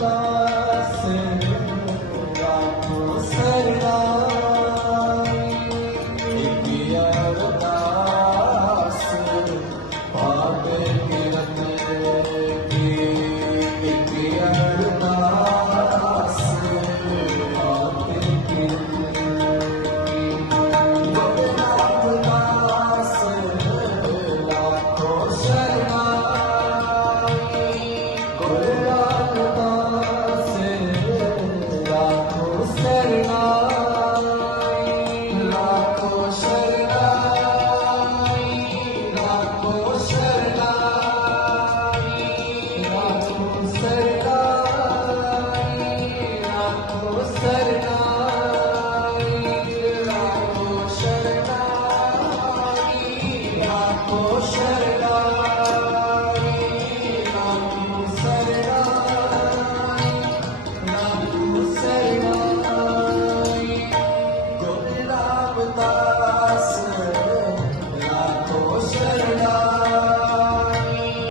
Allah. शरणा